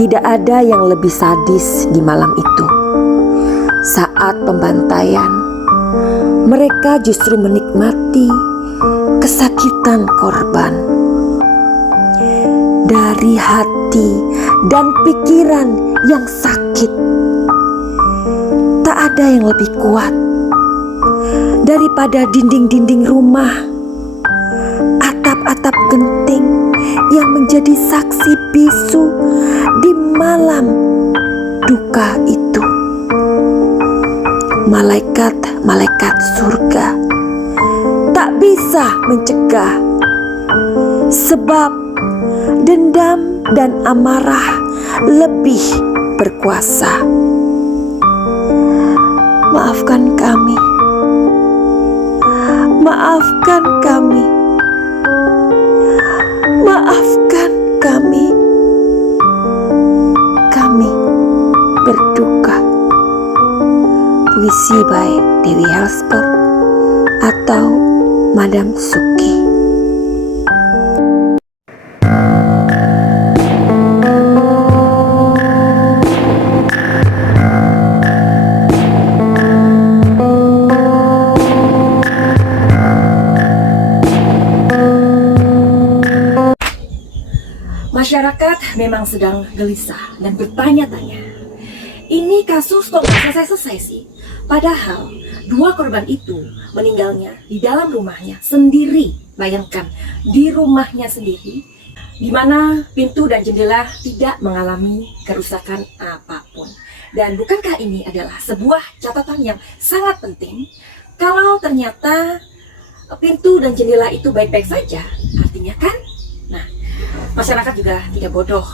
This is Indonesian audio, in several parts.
Tidak ada yang lebih sadis di malam itu. Saat pembantaian, mereka justru menikmati kesakitan korban. Dari hati dan pikiran yang sakit, tak ada yang lebih kuat daripada dinding-dinding rumah, atap-atap genting yang menjadi saksi bisu di malam duka itu. Malaikat-malaikat surga tak bisa mencegah, sebab dendam dan amarah lebih berkuasa. Maafkan kami, maafkan kami, maafkan kami. Kami berduka. Puisi by Dewi Helsper atau Madam Suki. Masyarakat memang sedang gelisah dan bertanya-tanya, ini kasus kok nggak selesai-selesai sih? Padahal dua korban itu meninggalnya di dalam rumahnya sendiri. Bayangkan, di rumahnya sendiri, di mana pintu dan jendela tidak mengalami kerusakan apapun. Dan bukankah ini adalah sebuah catatan yang sangat penting? Kalau ternyata pintu dan jendela itu baik-baik saja, artinya kan, nah, masyarakat juga tidak bodoh,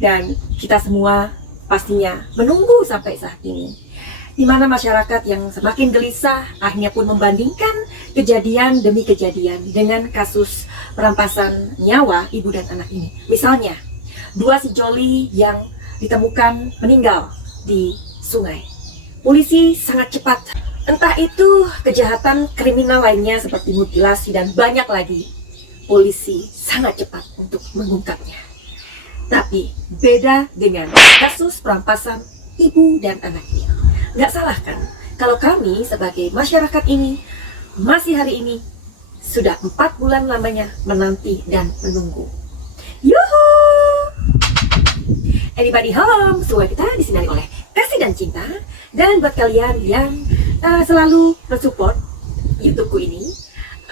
dan kita semua pastinya menunggu sampai saat ini, di mana masyarakat yang semakin gelisah akhirnya pun membandingkan kejadian demi kejadian dengan kasus perampasan nyawa ibu dan anak ini. Misalnya, dua sejoli yang ditemukan meninggal di sungai. Polisi sangat cepat, entah itu kejahatan kriminal lainnya seperti mutilasi dan banyak lagi. Polisi sangat cepat untuk mengungkapnya. Tapi beda dengan kasus perampasan ibu dan anak ini. Nggak salah kan kalau kami sebagai masyarakat ini masih hari ini sudah 4 bulan lamanya menanti dan menunggu. Yuhu! Anybody home? Semua kita disinari oleh kasih dan cinta. Dan buat kalian yang selalu mensupport YouTubeku ini,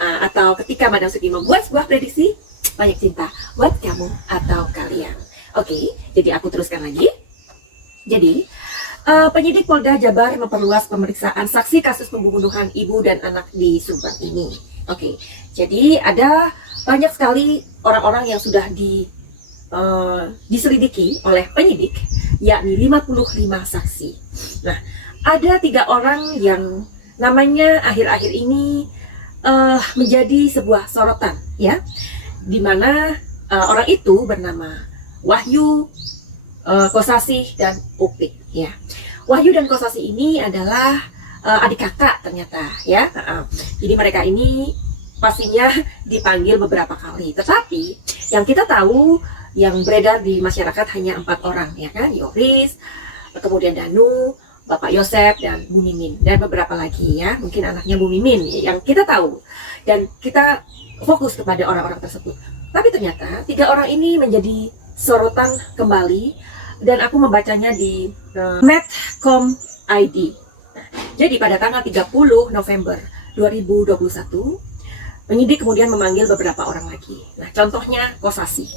atau ketika Madam Suki membuat sebuah prediksi, banyak cinta buat kamu atau kalian. Oke, jadi aku teruskan lagi. Jadi, penyidik Polda Jabar memperluas pemeriksaan saksi kasus pembunuhan ibu dan anak di Subang ini. Oke, jadi ada banyak sekali orang-orang yang sudah diselidiki oleh penyidik, yakni 55 saksi. Nah, ada 3 orang yang namanya akhir-akhir ini menjadi sebuah sorotan, ya, dimana orang itu bernama Wahyu, Kosasih, dan Upik, ya. Wahyu dan Kosasih ini adalah adik kakak ternyata, ya. Jadi mereka ini pastinya dipanggil beberapa kali, tetapi yang kita tahu yang beredar di masyarakat hanya 4 orang, ya kan? Yoris, kemudian Danu, Bapak Yosep, dan Bu Mimin, dan beberapa lagi, ya, mungkin anaknya Bu Mimin yang kita tahu, dan kita fokus kepada orang-orang tersebut. Tapi ternyata 3 orang ini menjadi sorotan kembali, dan aku membacanya di Medcom ID. Nah, jadi pada tanggal 30 November 2021, penyidik kemudian memanggil beberapa orang lagi. Nah, contohnya Kosasih.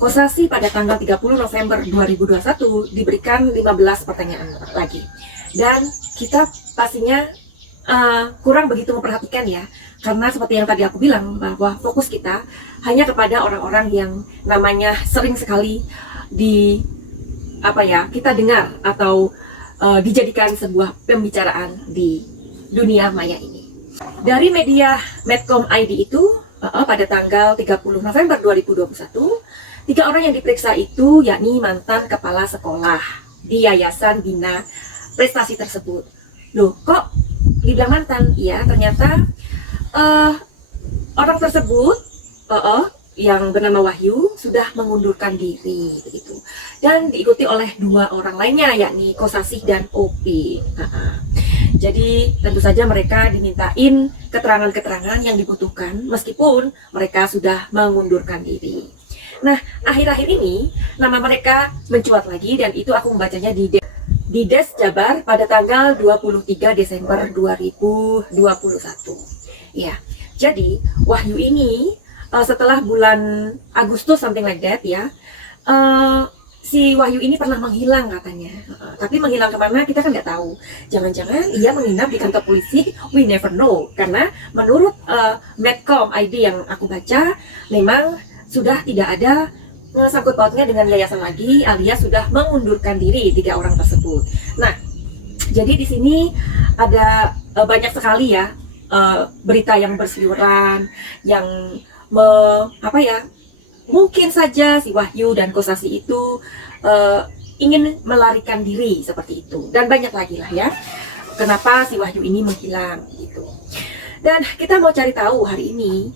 Kosasih pada tanggal 30 November 2021 diberikan 15 pertanyaan lagi. Dan kita pastinya kurang begitu memperhatikan, ya, karena seperti yang tadi aku bilang bahwa fokus kita hanya kepada orang-orang yang namanya sering sekali kita dengar atau dijadikan sebuah pembicaraan di dunia maya ini. Dari media Medcom ID itu pada tanggal 30 November 2021, 3 orang yang diperiksa itu yakni mantan kepala sekolah di Yayasan Bina Prestasi tersebut. Loh, kok dibilang mantan? Ya, ternyata orang tersebut yang bernama Wahyu sudah mengundurkan diri begitu. dan diikuti oleh 2 orang lainnya, yakni Kosasih dan Opik. Jadi tentu saja mereka dimintain keterangan-keterangan yang dibutuhkan meskipun mereka sudah mengundurkan diri. Nah, akhir-akhir ini nama mereka mencuat lagi, dan itu aku membacanya di Des Jabar pada tanggal 23 Desember 2021. Ya, jadi Wahyu ini setelah bulan Agustus something like that ya, si Wahyu ini pernah menghilang katanya. Tapi menghilang kemana kita kan nggak tahu. Jangan-jangan ia menginap di kantor polisi, we never know. Karena menurut Medcom ID yang aku baca, memang sudah tidak ada sangkut pautnya dengan yayasan lagi, alias sudah mengundurkan diri 3 orang tersebut. Nah, jadi di sini ada banyak sekali ya berita yang berseliweran, yang mungkin saja si Wahyu dan Kosasih itu ingin melarikan diri seperti itu, dan banyak lagi lah ya kenapa si Wahyu ini menghilang gitu. Dan kita mau cari tahu hari ini,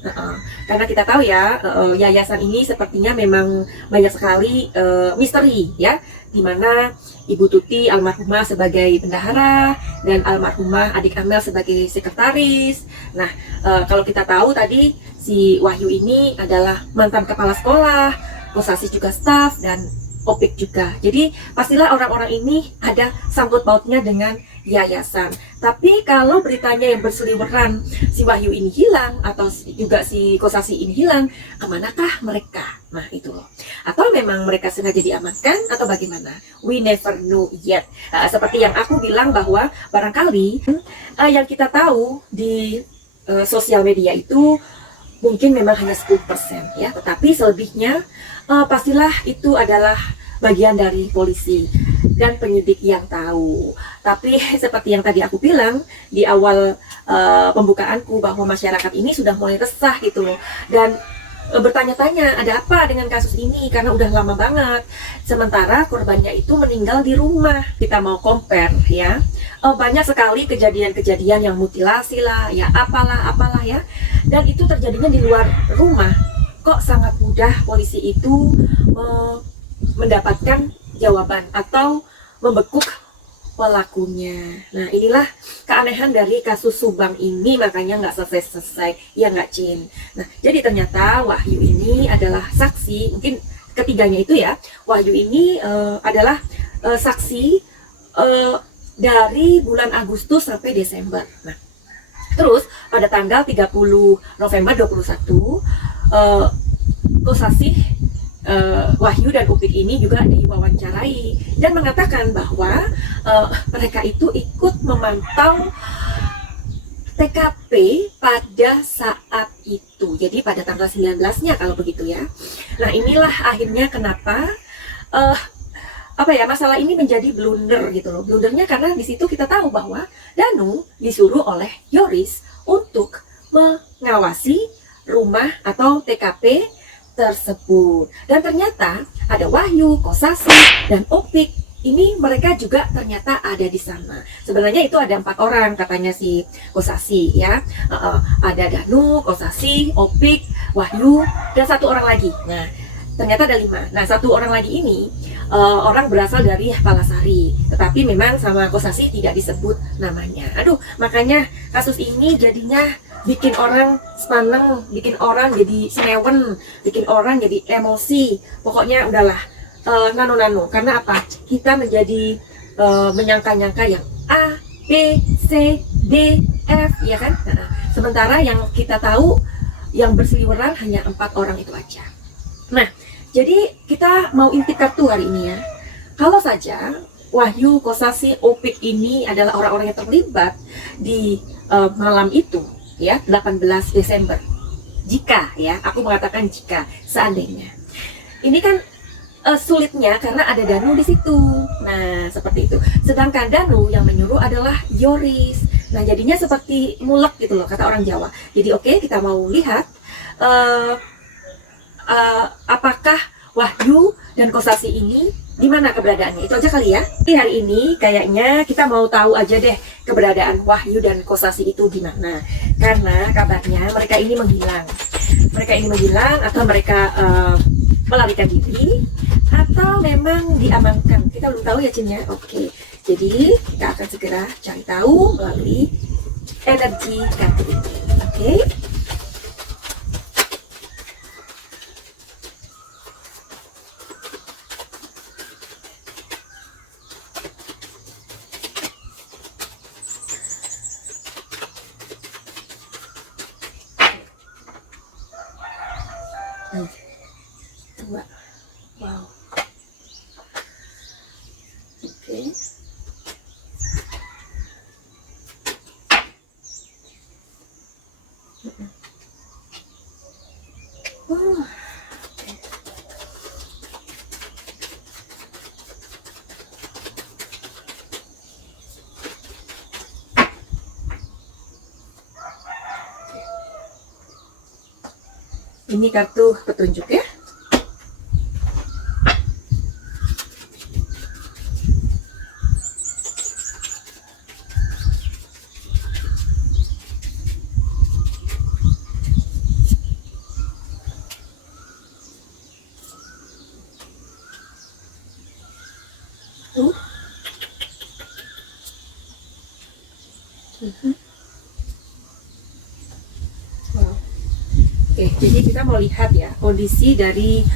karena kita tahu ya yayasan ini sepertinya memang banyak sekali misteri ya, dimana Ibu Tuti almarhumah sebagai bendahara dan almarhumah adik Amel sebagai sekretaris. Nah, kalau kita tahu tadi si Wahyu ini adalah mantan kepala sekolah, Kosasih juga staf, dan Opik juga. Jadi pastilah orang-orang ini ada sangkut pautnya dengan yayasan. Tapi kalau beritanya yang berseliweran si Wahyu ini hilang atau juga si Kosasih ini hilang, kemanakah mereka? Nah itu loh. Atau memang mereka sengaja diamankan atau bagaimana? We never know yet. Seperti yang aku bilang bahwa barangkali yang kita tahu di sosial media itu mungkin memang hanya 10% ya, tetapi selebihnya pastilah itu adalah bagian dari polisi dan penyidik yang tahu. Tapi seperti yang tadi aku bilang di awal pembukaanku, bahwa masyarakat ini sudah mulai resah gitu loh, dan bertanya-tanya ada apa dengan kasus ini karena udah lama banget. Sementara korbannya itu meninggal di rumah. Kita mau compare ya, banyak sekali kejadian-kejadian yang mutilasi lah ya, apalah ya, dan itu terjadinya di luar rumah. Kok sangat mudah polisi itu mendapatkan jawaban atau membekuk pelakunya. Nah inilah keanehan dari kasus Subang ini, makanya nggak selesai-selesai, ya nggak Cin. Nah jadi ternyata Wahyu ini adalah saksi, mungkin ketiganya itu ya, Wahyu ini adalah saksi dari bulan Agustus sampai Desember. Nah terus pada tanggal 30 November 21 Kosasih, Wahyu dan Opik ini juga diwawancarai dan mengatakan bahwa mereka itu ikut memantau TKP pada saat itu. Jadi pada tanggal 19-nya kalau begitu ya. Nah inilah akhirnya kenapa masalah ini menjadi blunder gitu loh. Blundernya karena di situ kita tahu bahwa Danu disuruh oleh Yoris untuk mengawasi rumah atau TKP tersebut, dan ternyata ada Wahyu, Kosasih, dan Opik. Ini mereka juga ternyata ada di sana. Sebenarnya itu ada 4 orang katanya si Kosasih ya. Ada Danu, Kosasih, Opik, Wahyu, dan 1 orang lagi. Nah ternyata ada 5. Nah 1 orang lagi ini orang berasal dari Palasari, tetapi memang sama Kosasih tidak disebut namanya. Aduh, makanya kasus ini jadinya bikin orang sepaneng, bikin orang jadi senewen, bikin orang jadi emosi. Pokoknya udahlah nano-nano. Karena apa? Kita menjadi menyangka-nyangka yang A, B, C, D, F, ya kan? Nah, sementara yang kita tahu yang berseliweran hanya 4 orang itu aja. Nah, jadi kita mau intip kartu hari ini ya. Kalau saja Wahyu, Kosasih, Opik ini adalah orang-orang yang terlibat di malam itu ya, 18 Desember. Jika ya, aku mengatakan jika, seandainya. Ini kan sulitnya karena ada Danu di situ. Nah, seperti itu. Sedangkan Danu yang menyuruh adalah Yoris. Nah, jadinya seperti mulek gitu loh kata orang Jawa. Jadi oke, kita mau lihat apakah Wahyu dan Kosasih ini di mana keberadaannya. Itu aja kali ya. Di hari ini kayaknya kita mau tahu aja deh keberadaan Wahyu dan Kosasih itu di mana. Karena kabarnya mereka ini menghilang. Mereka ini menghilang atau mereka melarikan diri atau memang diamankan? Kita belum tahu ya Cin ya. Oke, jadi kita akan segera cari tahu melalui energi kartu ini. Oke. Dua. Wow. Oke. Oh. Ini kartu petunjuk ya. Tuh. Wow. Oke, jadi kita mau lihat ya kondisi dari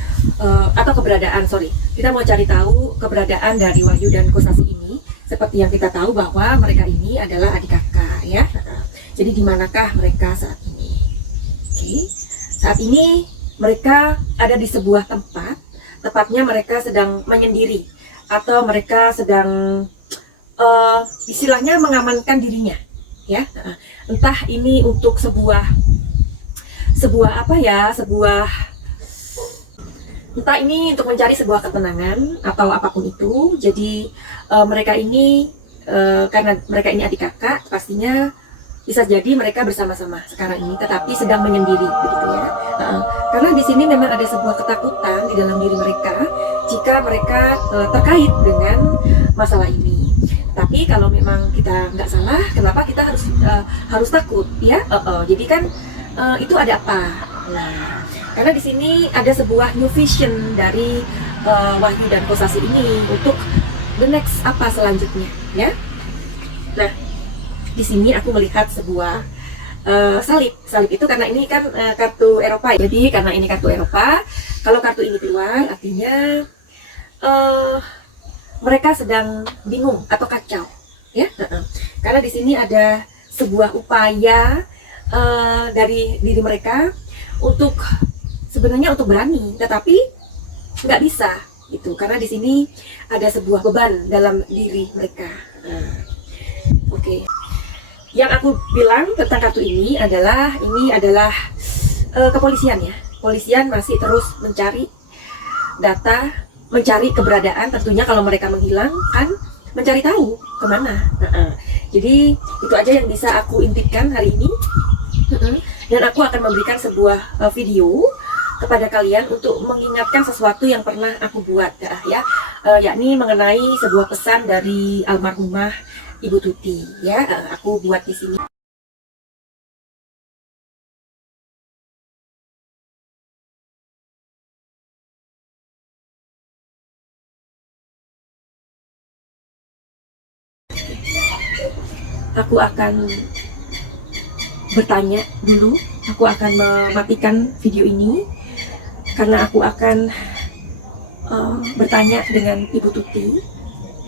atau keberadaan, kita mau cari tahu keberadaan dari Wahyu dan Kosasi ini. Seperti yang kita tahu bahwa mereka ini adalah adik kakak ya. Jadi di manakah mereka saat ini? Oke, saat ini mereka ada di sebuah tempat, tepatnya mereka sedang menyendiri atau mereka sedang istilahnya mengamankan dirinya ya. Entah ini untuk sebuah apa ya, entah ini untuk mencari sebuah ketenangan atau apapun itu. Jadi mereka ini karena mereka ini adik kakak, pastinya bisa jadi mereka bersama-sama sekarang ini, tetapi sedang menyendiri begitu ya. Karena di sini memang ada sebuah ketakutan di dalam diri mereka jika mereka terkait dengan masalah ini. Tapi kalau memang kita nggak salah, kenapa kita harus takut ya? Jadi kan itu ada apa? Nah, karena di sini ada sebuah new vision dari Wahyu dan Kosasi ini untuk the next apa selanjutnya ya. Nah, di sini aku melihat sebuah salib. Salib itu karena ini kan kartu Eropa. Jadi karena ini kartu Eropa, kalau kartu ini keluar artinya mereka sedang bingung atau kacau ya. Karena di sini ada sebuah upaya dari diri mereka untuk sebenarnya untuk berani, tetapi nggak bisa gitu, karena di sini ada sebuah beban dalam diri mereka. Oke. Yang aku bilang tentang kartu ini adalah kepolisian ya. Polisian masih terus mencari data, mencari keberadaan. Tentunya kalau mereka menghilang kan mencari tahu kemana. Jadi itu aja yang bisa aku intikan hari ini. Dan aku akan memberikan sebuah video kepada kalian untuk mengingatkan sesuatu yang pernah aku buat ya, yakni mengenai sebuah pesan dari almarhumah Ibu Tuti ya. Aku buat di sini. Aku akan bertanya dulu, aku akan mematikan video ini karena aku akan bertanya dengan Ibu Tuti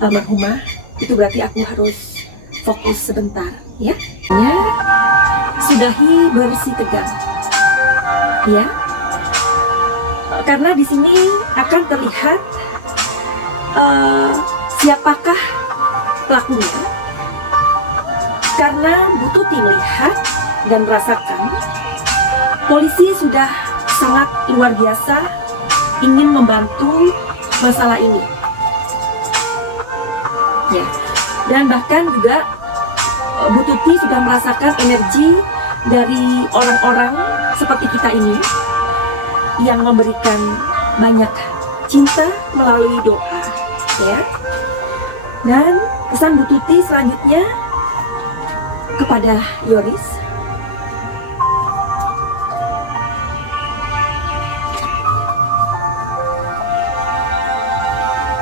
almarhumah. Itu berarti aku harus fokus sebentar ya. Sudahi bersih tegang ya, karena di sini akan terlihat siapakah pelakunya. Karena Bu Tuti melihat dan merasakan polisi sudah sangat luar biasa ingin membantu masalah ini ya. Dan bahkan juga Bu Tuti sudah merasakan energi dari orang-orang seperti kita ini yang memberikan banyak cinta melalui doa ya. Dan pesan Bu Tuti selanjutnya kepada Yoris,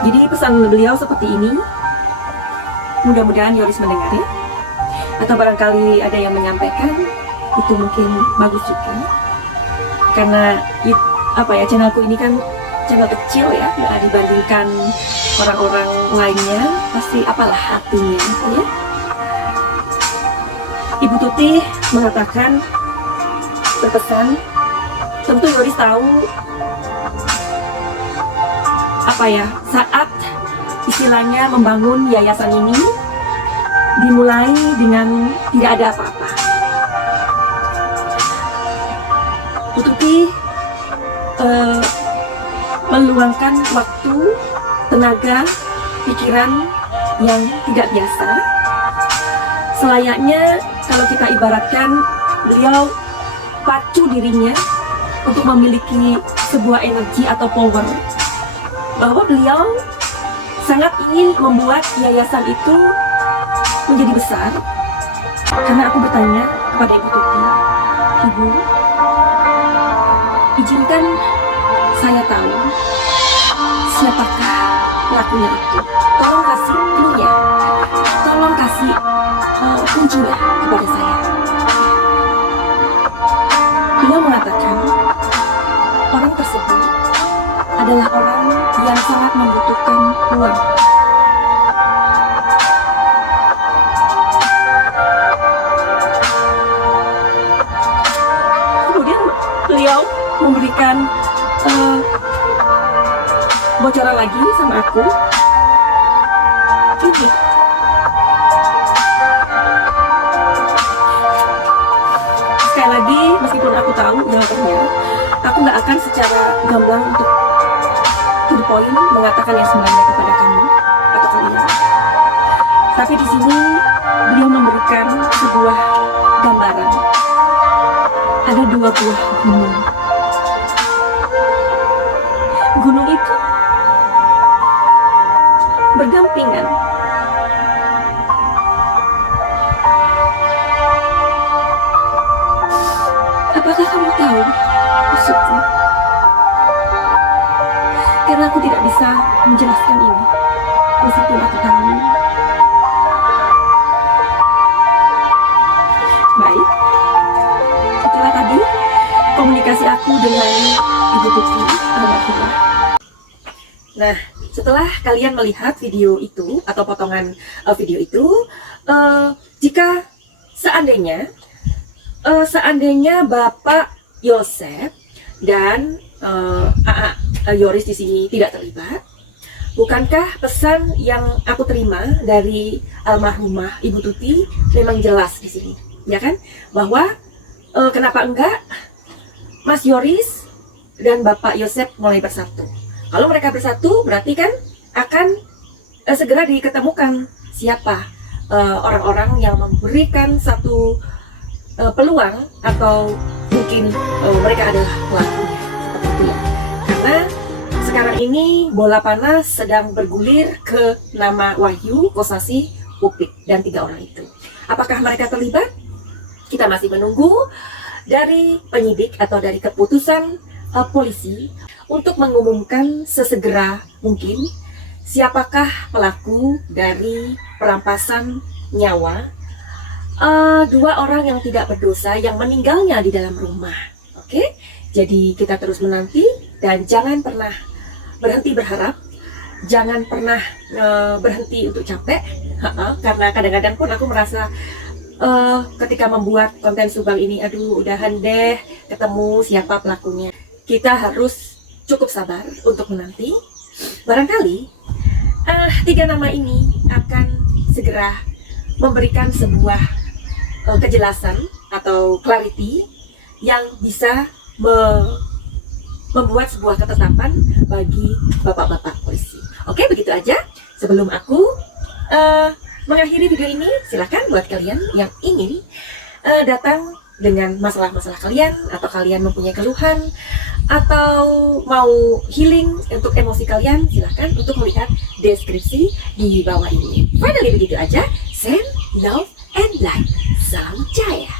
Jadi pesan beliau seperti ini. Mudah-mudahan Yoris mendengar ya. Atau barangkali ada yang menyampaikan, itu mungkin bagus juga. Karena channelku ini kan channel kecil ya, dibandingkan orang-orang lainnya, pasti apalah hatinya ya. Ibu Tuti mengatakan, berpesan, tentu Yoris tahu saat istilahnya membangun yayasan ini dimulai dengan tidak ada apa-apa. Bu Tuti meluangkan waktu, tenaga, pikiran yang tidak biasa. Selayaknya kalau kita ibaratkan, beliau pacu dirinya untuk memiliki sebuah energi atau power, bahwa beliau sangat ingin membuat yayasan itu menjadi besar. Karena aku bertanya kepada Ibu Tuti, Ibu, izinkan saya tahu siapakah pelakunya itu. Tolong kasih clue-nya, tolong kasih kuncinya kepada saya. Beliau mengatakan orang tersebut adalah orang yang sangat membutuhkan uang. Kemudian beliau memberikan bocoran lagi sama aku. Ini sekali lagi, meskipun aku tahu jawabannya, aku nggak akan secara gamblang untuk to the point mengatakan yang sebenarnya kepada kamu atau kalian. Tapi di sini beliau memberikan sebuah gambaran. Ada 2 buah gunung. Gunung itu berdampingan. Apakah kamu tahu maksudku? Karena aku tidak bisa menjelaskan ini, meskipun aku tahu. Baik, setelah tadi komunikasi aku dengan Ibu Tuti almarhumah. Nah, setelah kalian melihat video itu atau potongan video itu, jika seandainya Bapak Yosep dan Yoris di sini tidak terlibat, bukankah pesan yang aku terima dari almarhumah Ibu Tuti memang jelas di sini, ya kan? Bahwa kenapa enggak Mas Yoris dan Bapak Yosep mulai bersatu. Kalau mereka bersatu, berarti kan akan segera diketemukan siapa orang-orang yang memberikan satu peluang, atau mungkin mereka adalah pelakunya, seperti itu ya. Karena sekarang ini bola panas sedang bergulir ke nama Wahyu, Kosasih, Upik, dan 3 orang itu. Apakah mereka terlibat? Kita masih menunggu dari penyidik atau dari keputusan polisi untuk mengumumkan sesegera mungkin siapakah pelaku dari perampasan nyawa 2 orang yang tidak berdosa yang meninggalnya di dalam rumah. Oke, jadi kita terus menanti dan jangan pernah berhenti berharap, jangan pernah berhenti untuk capek, karena kadang-kadang pun aku merasa ketika membuat konten Subang ini, aduh udahan deh ketemu siapa pelakunya. Kita harus cukup sabar untuk menanti. Barangkali 3 nama ini akan segera memberikan sebuah kejelasan atau clarity yang bisa membuat sebuah ketetapan bagi bapak-bapak polisi. Oke, begitu aja. Sebelum aku mengakhiri video ini, silakan buat kalian yang ingin datang dengan masalah-masalah kalian, atau kalian mempunyai keluhan, atau mau healing untuk emosi kalian, silakan untuk melihat deskripsi di bawah ini. Finally, begitu aja. Send love and light. Salam Jaya.